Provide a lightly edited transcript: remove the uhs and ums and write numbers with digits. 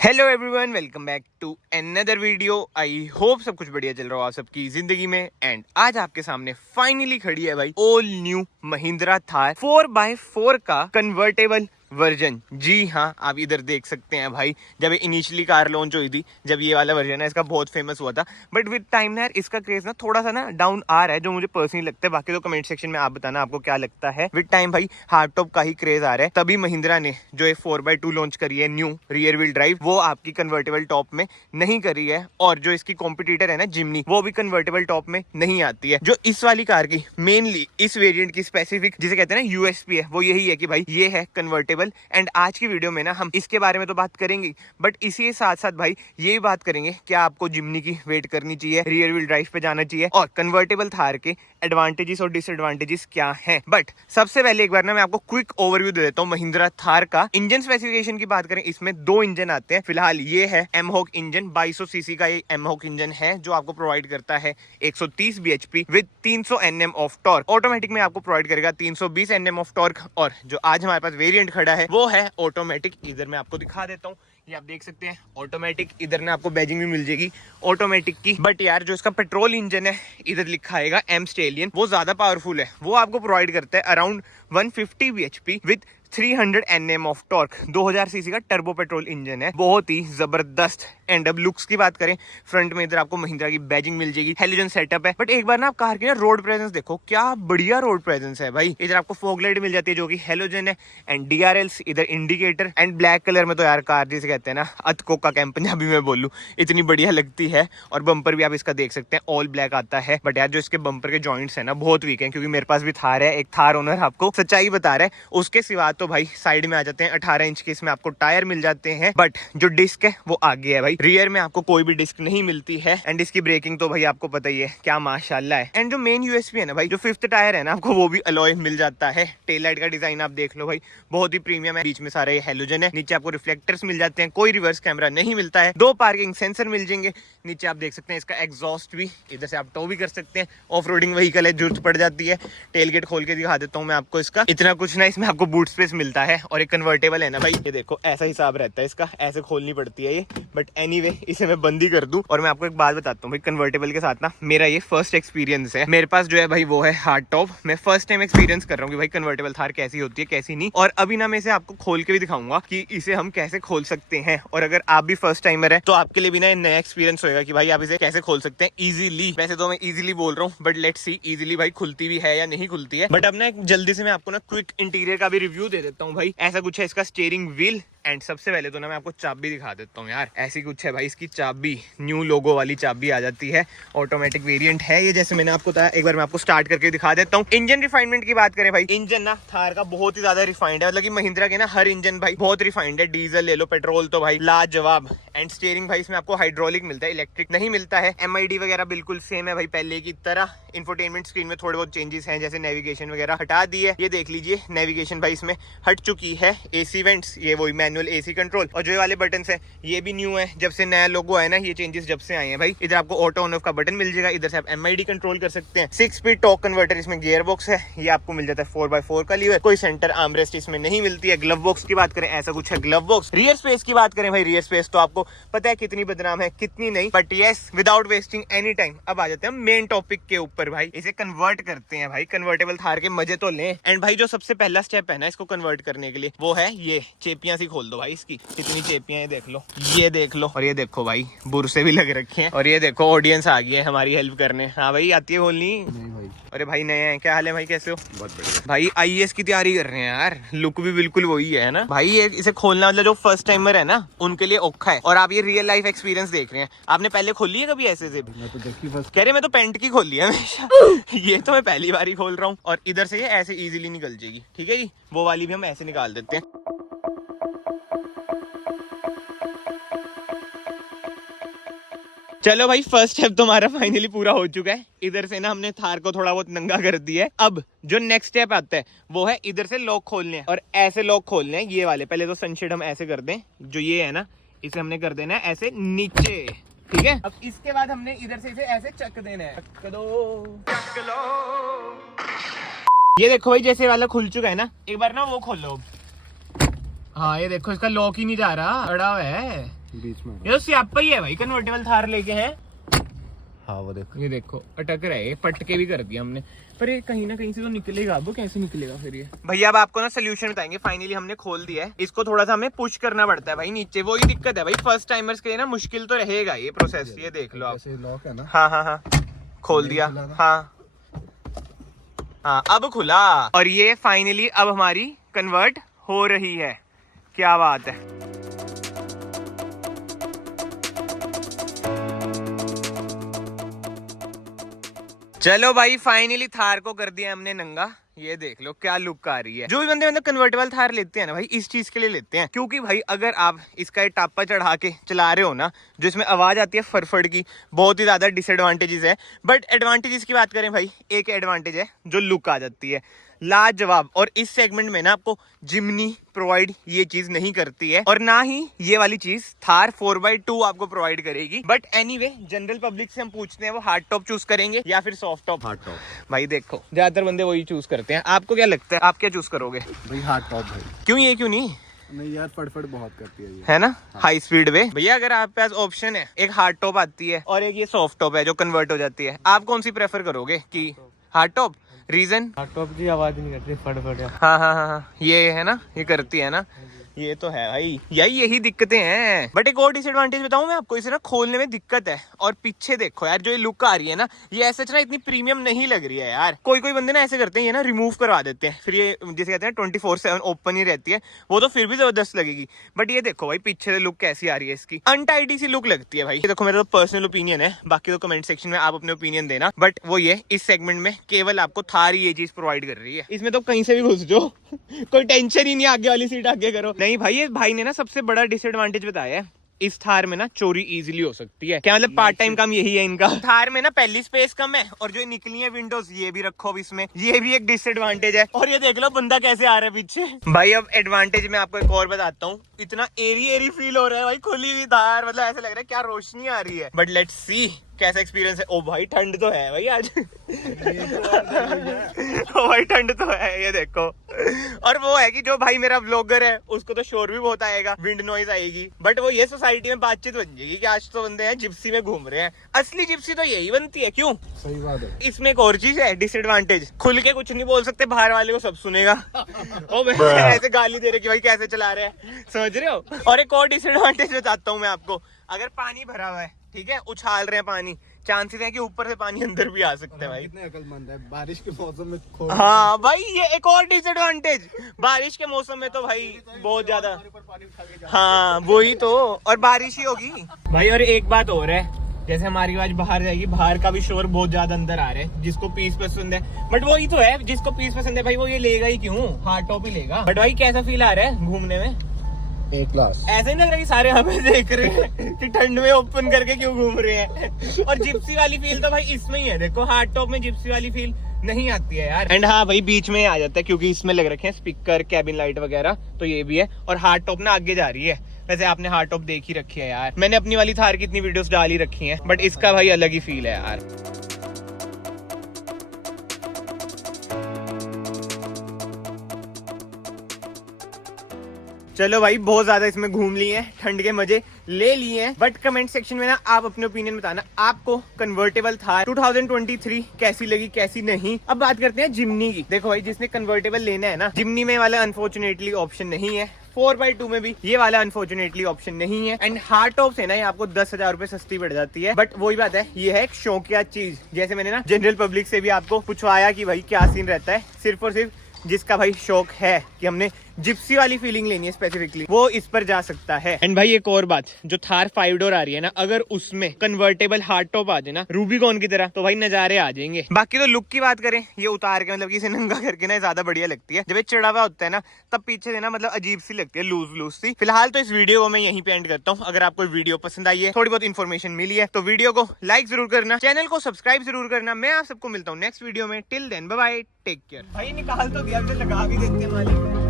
Hello everyone, welcome back to another video. I hope सब कुछ बढ़िया चल रहा हो आप सबकी जिंदगी में। एंड आज आपके सामने फाइनली खड़ी है भाई all new Mahindra Thar 4x4 का कन्वर्टेबल वर्जन। जी हाँ, आप इधर देख सकते हैं भाई। जब इनिशियली कार लॉन्च हुई थी, जब ये वाला वर्जन है इसका बहुत फेमस हुआ था, बट विद टाइम ना यार इसका क्रेज ना थोड़ा सा ना डाउन आ रहा है, जो मुझे पर्सनली लगता है। बाकी तो कमेंट सेक्शन में आप बताना आपको क्या लगता है। विद टाइम भाई हार्ड टॉप का ही क्रेज आ रहा है, तभी महिंद्रा ने जो ये 4x2 लॉन्च करी है न्यू रियर व्हील ड्राइव, वो आपकी कन्वर्टेबल टॉप में नहीं करी है। और जो इसकी कॉम्पिटिटर है ना जिमनी, वो भी कन्वर्टेबल टॉप में नहीं आती है। जो इस वाली कार की मेनली इस वेरिएंट की स्पेसिफिक जिसे कहते हैं ना यूएसपी है, वो यही है कि भाई ये है कन्वर्टेबल। एंड आज की वीडियो में ना हम इसके बारे में तो बात करेंगे, बट इसी साथ साथ भाई ये भी बात करेंगे क्या आपको जिमनी की वेट करनी चाहिए, रियर व्हील ड्राइव पे जाना चाहिए, और कन्वर्टेबल थार के एडवांटेजेस और डिसएडवांटेजेस क्या हैं। बट सबसे पहले एक बार ना मैं आपको क्विक ओवरव्यू दे देता हूँ महिंद्रा थार का। इंजन स्पेसिफिकेशन की बात करें, इसमें दो इंजन आते हैं। फिलहाल ये है एमहॉक इंजन, 2200 सीसी का ये एमहॉक इंजन है, जो आपको प्रोवाइड करता है 130 bhp with 300 Nm of torque. Automatic में आपको प्रोवाइड करेगा 320 Nm ऑफ टॉर्क। और जो आज हमारे पास वेरिएंट खड़ा है वो है ऑटोमेटिक। इधर मैं आपको दिखा देता हूँ, ये आप देख सकते हैं ऑटोमेटिक। इधर ना आपको बैजिंग भी मिल जाएगी ऑटोमेटिक की। बट यार जो इसका पेट्रोल इंजन है, इधर लिखा आएगा एम स्टेलियन, वो ज्यादा पावरफुल है। वो आपको प्रोवाइड करता है around 150 bhp with 300 Nm of torque. 2000 CC का टर्बो पेट्रोल इंजन है, बहुत ही जबरदस्त। एंड अब लुक्स की बात करें, फ्रंट में इधर आपको महिंद्रा की बैजिंग मिल जाएगी, हेलोजन सेटअप है। बट एक बार ना आप कार की ना रोड प्रेजेंस देखो, क्या बढ़िया रोड प्रेजेंस है भाई। इधर आपको फॉग लाइट मिल जाती है जो कि हेलोजन है, एंड DRLs, इधर इंडिकेटर। एंड ब्लैक कलर में तो यार कार जिसे कहते हैं ना अतको का कैंप पंजाबी में बोलूं, इतनी बढ़िया लगती है। और बम्पर भी आप इसका देख सकते हैं ऑल ब्लैक आता है। बट यार जो इसके बम्पर के जॉइंट्स है ना बहुत वीक है, क्योंकि मेरे पास भी थार है, एक थार ओनर आपको सच्चाई बता रहा है। उसके सिवा तो भाई साइड में आ जाते हैं 18 इंच के इसमें आपको टायर मिल जाते हैं। बट जो डिस्क है वो आगे है भाई, रियर में आपको कोई भी डिस्क नहीं मिलती है। एंड इसकी ब्रेकिंग तो भाई आपको पता ही है क्या माशाल्लाह है। एंड जो मेन यूएसपी है ना भाई, जो 5th टायर है ना, आपको वो भी अलॉय मिल जाता है। टेल लाइट का डिजाइन आप देख लो भाई, बहुत ही प्रीमियम है। बीच में सारे हेलोजन है, नीचे आपको रिफ्लेक्टर्स मिल जाते हैं, कोई रिवर्स कैमरा नहीं मिलता है। 2 पार्किंग सेंसर मिल जाएंगे। नीचे आप देख सकते हैं इसका एग्जॉस्ट भी, इधर से आप टो भी कर सकते हैं। ऑफ रोडिंग व्हीकल है, जरूरत पड़ जाती है। टेल गेट खोल के दिखा देता हूँ मैं आपको इसका। इतना कुछ ना, इसमें आपको बूट स्पेस मिलता है। और एक कन्वर्टेबल है ना भाई, ये देखो ऐसा हिसाब रहता है इसका, ऐसे खोलनी पड़ती है ये। बट एनीवे इसे मैं बंद ही कर दूं। और मैं आपको एक बात बताता हूँ भाई, कन्वर्टेबल के साथ ना मेरा ये फर्स्ट एक्सपीरियंस है। मेरे पास जो है भाई वो है हार्ड टॉप। मैं फर्स्ट टाइम एक्सपीरियंस कर रहा हूँ कि भाई कन्वर्टेबल थार कैसी होती है कैसी नहीं। और अभी ना मैं इसे आपको खोल के भी दिखाऊंगा कि इसे हम कैसे खोल सकते हैं। और अगर आप भी फर्स्ट टाइमर है तो आपके लिए भी ना नया एक्सपीरियंस होगा कि भाई आप इसे कैसे खोल सकते हैं इजीली। वैसे तो मैं इजीली बोल रहा हूँ, बट लेट्स सी इजीली भाई खुलती भी है या नहीं खुलती है। बट अब ना जल्दी से मैं आपको ना क्विक इंटीरियर का भी रिव्यू दे देता हूँ भाई। ऐसा कुछ है इसका स्टीयरिंग व्हील। एंड सबसे पहले तो ना मैं आपको चाबी दिखा देता हूँ यार, ऐसी कुछ है भाई इसकी चाबी, न्यू लोगो वाली चाबी आ जाती है। ऑटोमेटिक वेरिएंट है ये, जैसे मैंने आपको बताया। एक बार मैं आपको स्टार्ट करके दिखा देता हूँ। इंजन रिफाइनमेंट की बात करें भाई, इंजन ना थार का बहुत ही ज्यादा रिफाइंड है। मतलब कि महिंद्रा के ना हर इंजन भाई बहुत रिफाइंड है। डीजल ले लो, पेट्रोल तो भाई लाजवाब। एंड स्टीयरिंग भाई इसमें आपको हाइड्रोलिक मिलता है, इलेक्ट्रिक नहीं मिलता है। MID वगैरह बिल्कुल सेम है भाई पहले की तरह। इंफोटेनमेंट स्क्रीन में थोड़े बहुत चेंजेस हैं, जैसे नेविगेशन वगैरह हटा दी है। ये देख लीजिए नेविगेशन भाई इसमें हट चुकी है। AC वेंट्स, ये वही मैनुअल AC कंट्रोल। और जो ये वाले बटन है ये भी न्यू है, जब से नया लोगो है ना, ये चेंजेस जब से आए हैं भाई। इधर आपको ऑटो ऑन ऑफ का बटन मिल जाएगा, इधर से आप MID कंट्रोल कर सकते हैं। 6 स्पीड टॉर्क कन्वर्टर इसमें गियर बॉक्स है, ये आपको मिल जाता है 4x4 का लीवर। कोई सेंटर आर्मरेस्ट इसमें नहीं मिलती है। ग्लव बॉक्स की बात करें, ऐसा कुछ है ग्लव बॉक्स। रियर स्पेस की बात करें भाई, रियर स्पेस तो आपको पता है कितनी बदनाम है कितनी नहीं। But yes, without wasting any time अब आ जाते हैं मेन टॉपिक के ऊपर भाई। इसे कन्वर्ट करते हैं भाई, कन्वर्टेबल थार के मजे तो लें। एंड भाई जो सबसे पहला स्टेप है ना इसको कन्वर्ट करने के लिए, वो है ये चेपियां सी खोल दो भाई इसकी। कितनी चेपियां देख लो, ये देख लो। और ये देखो भाई बुरसे भी लग रखे हैं। और ये देखो ऑडियंस आ गई है हमारी हेल्प करने। हाँ भाई आती है खोलनी? नहीं भाई। अरे भाई नए हैं, क्या हाल है भाई, कैसे हो? बहुत बढ़िया भाई। IAS की तैयारी कर रहे हैं यार, लुक भी बिल्कुल वही है ना भाई। ये इसे खोलना मतलब जो फर्स्ट टाइमर है ना उनके लिए औखा है। और आप ये रियल लाइफ एक्सपीरियंस देख रहे हैं। आपने पहले खोली है कभी ऐसे से? मैं तो देखी फर्स्ट कह रहे, मैं तो पेंट की खोली है हमेशा। ये तो मैं पहली बार ही खोल रहा हूँ। और इधर से ये ऐसे इजीली निकल जाएगी, ठीक है जी। वो वाली भी हम ऐसे निकाल देते हैं। चलो भाई, फर्स्ट स्टेप तो हमारा फाइनली पूरा हो चुका है। इधर से ना हमने थार को थोड़ा बहुत नंगा कर दिया है। अब जो नेक्स्ट स्टेप आता है वो है इधर से लॉक खोलने हैं। और ऐसे लॉक खोलने हैं ये वाले। पहले तो सनशेड हम ऐसे कर दें, जो ये है ना इसे हमने कर देना है ऐसे नीचे, ठीक है। अब इसके बाद हमने इधर से इसे ऐसे चक देना है। चक दो, चक लो। ये देखो भाई जैसे वाला खुल चुका है ना, एक बार ना वो खोलो। हाँ ये देखो इसका लॉक ही नहीं जा रहा, अड़ा हुआ है। बीच में। ये तो सियापा ही है भाई, कन्वर्टेबल थार लेके है। हाँ वो देखो, ये देखो अटक रहा है, ये पटके भी कर दिया हमने, पर ये कहीं ना कहीं से तो निकलेगा। अब वो कैसे निकलेगा फिर ये? भैया अब आपको ना सोल्यूशन बताएंगे। फाइनली हमने खोल दिया है इसको, थोड़ा सा हमें पुश करना पड़ता है भाई नीचे, वही दिक्कत है भाई। फर्स्ट टाइमर्स के लिए ना मुश्किल तो रहेगा ये प्रोसेस। ये देख लो आप, ऐसे लॉक है ना। हाँ हाँ हाँ, खोल दिया। हाँ हाँ अब खुला, और ये फाइनली अब हमारी कन्वर्ट हो रही है। क्या बात है। चलो भाई फाइनली थार को कर दिया हमने नंगा। ये देख लो क्या लुक आ रही है। जो भी बंदे मतलब कन्वर्टेबल थार लेते हैं ना भाई, इस चीज के लिए लेते हैं, क्योंकि भाई अगर आप इसका टापा चढ़ा के चला रहे हो ना, जो इसमें आवाज आती है फड़फड़ की, बहुत ही ज्यादा डिसएडवांटेजेस है। बट एडवांटेजेस की बात करें भाई, एक एडवांटेज है जो लुक आ जाती है लाजवाब। और इस सेगमेंट में ना आपको जिमनी प्रोवाइड ये चीज नहीं करती है, और ना ही ये वाली चीज थार 4x2 आपको प्रोवाइड करेगी। बट एनीवे जनरल पब्लिक से हम पूछते हैं वो हार्ड टॉप चूज करेंगे या फिर सॉफ्ट टॉप। हार्ड टॉप भाई देखो ज्यादातर बंदे वही चूज करते हैं। आपको क्या लगता है, आप क्या चूज करोगे? भाई हार्ड टॉप भाई। क्यों, ये क्यों नहीं? नहीं यार, फटफट बहुत करती है ये, है ना, हाई स्पीड पे। भैया अगर आपके पास ऑप्शन है, एक हार्ड टॉप आती है और एक ये सॉफ्ट टॉप है जो कन्वर्ट हो जाती है, आप कौन सी प्रेफर करोगे? कि hard top? Reason? Hard top की आवाज नहीं करती, फटफट। हाँ हाँ हाँ हाँ, ये है ना, ये करती है ना, ये तो है भाई, यही दिक्कतें हैं। बट एक और डिसएडवांटेज बताऊं मैं आपको, इसे ना खोलने में दिक्कत है। और पीछे देखो यार, जो ये लुक आ रही है ना, ये ऐसा ना इतनी प्रीमियम नहीं लग रही है यार। कोई बंदे ना ऐसे करते हैं, ये ना रिमूव करवा देते हैं, फिर ये जैसे कहते हैं 24/7 ओपन ही रहती है, वो तो फिर भी जबरदस्त लगेगी। बट ये देखो भाई पीछे से लुक कैसी आ रही है इसकी, अनटाइडी सी लुक लगती है भाई। ये देखो मेरा तो पर्सनल ओपिनियन है, बाकी तो कमेंट सेक्शन में आप अपने ओपिनियन देना। बट वो ये इस सेगमेंट में केवल आपको थार ही ये चीज प्रोवाइड कर रही है। इसमें तो कहीं से भी घुस जाओ कोई टेंशन ही नहीं, आगे वाली सीट आगे करो। नहीं भाई, ये भाई ने ना सबसे बड़ा डिसएडवांटेज बताया है, इस थार में ना चोरी इजीली हो सकती है। क्या मतलब पार्ट टाइम काम यही है इनका। थार में ना पहली स्पेस कम है, और जो निकली है विंडोज ये भी रखो अब इसमें, ये भी एक डिसएडवांटेज है। और ये देख लो बंदा कैसे आ रहा है पीछे। भाई अब एडवांटेज मैं आपको एक और बताता हूँ, इतना एरी फील हो रहा है भाई, खुली हुई थार, मतलब ऐसा लग रहा है क्या रोशनी आ रही है। बट लेट्स सी कैसा एक्सपीरियंस है। ओ भाई ठंड तो है भाई आज ओ भाई ठंड तो है, ये देखो। और वो है कि जो भाई मेरा व्लॉगर है उसको तो शोर भी बहुत आएगा, विंड नॉइज आएगी। बट वो ये सोसाइटी में बातचीत बन जाएगी कि आज तो बंदे हैं जिप्सी में घूम रहे हैं। असली जिप्सी तो यही बनती है, क्यों? सही बात है। इसमें एक और चीज है डिसएडवांटेज, खुल के कुछ नहीं बोल सकते, बाहर वाले को सब सुनेगा। ओ भाई ऐसे गाली दे रहे कि भाई कैसे चला रहे हैं, समझ रहे हो? और एक और डिसएडवांटेज बताता हूँ मैं आपको, अगर पानी भरा हुआ है, ठीक है, उछाल रहे हैं पानी, चांसेस है कि ऊपर से पानी अंदर भी आ सकता है भाई। कितने अकलमंद है, बारिश के मौसम में हाँ भाई, ये एक और डिसएडवांटेज, बारिश के मौसम में तो भाई बहुत ज्यादा, हाँ वही तो, और बारिश ही होगी भाई। और एक बात और है, जैसे हमारी आवाज बाहर जाएगी, बाहर का भी शोर बहुत ज्यादा अंदर आ रहा है, जिसको पीस पसंद है। बट वही तो है, जिसको पीस पसंद है भाई वो ये लेगा ही क्यों, हार्ड टॉप ही लेगा। बट भाई कैसा फील आ रहा है घूमने में? एक क्लास। ऐसा ही लग रहा है कि सारे हमें देख रहे हैं कि ठंड में ओपन करके क्यों घूम रहे हैं। और जिप्सी वाली फील तो भाई इसमें ही है, देखो हार्ड टॉप में जिप्सी वाली फील नहीं आती है यार। एंड हाँ भाई बीच में आ जाता है, क्योंकि इसमें लग रखे हैं स्पीकर, कैबिन लाइट वगैरह, तो ये भी है। और हार्ड टॉप ना आगे जा रही है, वैसे आपने हार्ड टॉप देख ही रखी है यार, मैंने अपनी वाली थार की इतनी वीडियोस डाल ही रखी हैं, बट इसका भाई अलग ही फील है यार। चलो भाई बहुत ज्यादा इसमें घूम लिए हैं, ठंड के मजे ले लिए हैं। बट कमेंट सेक्शन में ना आप अपने ओपिनियन बताना, आपको कन्वर्टेबल थार 2023 कैसी लगी, कैसी नहीं। अब बात करते हैं जिमनी की। देखो भाई जिसने कन्वर्टेबल लेना है ना, जिमनी में वाला अनफॉर्चुनेटली ऑप्शन नहीं है, 4x2 में भी ये वाला अनफॉर्चुनेटली ऑप्शन नहीं है। एंड हार्ड टॉप से ना ये आपको 10,000 रुपए सस्ती पड़ जाती है। बट वही बात है, ये है एक शौकिया चीज। जैसे मैंने ना जनरल पब्लिक से भी आपको पूछवाया कि भाई क्या सीन रहता है, सिर्फ और सिर्फ जिसका भाई शौक है कि हमने जिप्सी वाली फीलिंग लेनी है स्पेसिफिकली, वो इस पर जा सकता है। एंड भाई एक और बात, जो थार 5 डोर आ रही है ना, अगर उसमें कन्वर्टेबल हार्ड टॉप आ जाए ना रूबिकॉन की तरह, तो भाई नजारे आ जाएंगे। बाकी तो लुक की बात करें, ये उतार के मतलब कि इसे नंगा करके ना ज्यादा बढ़िया लगती है। जब ये चढ़ा हुआ होता है ना, तब पीछे से ना मतलब अजीब सी लगती है, लूज सी। फिलहाल तो इस वीडियो को मैं यहीं पे एंड करता हूँ। अगर आपको वीडियो पसंद आई है, थोड़ी बहुत इन्फॉर्मेशन मिली है, तो वीडियो को लाइक जरूर करना, चैनल को सब्सक्राइब जरूर करना। मैं आप सबको मिलता हूँ नेक्स्ट वीडियो में। Till then bye bye, take care. भाई निकाल तो दिया, लगा भी देते हैं मालिक।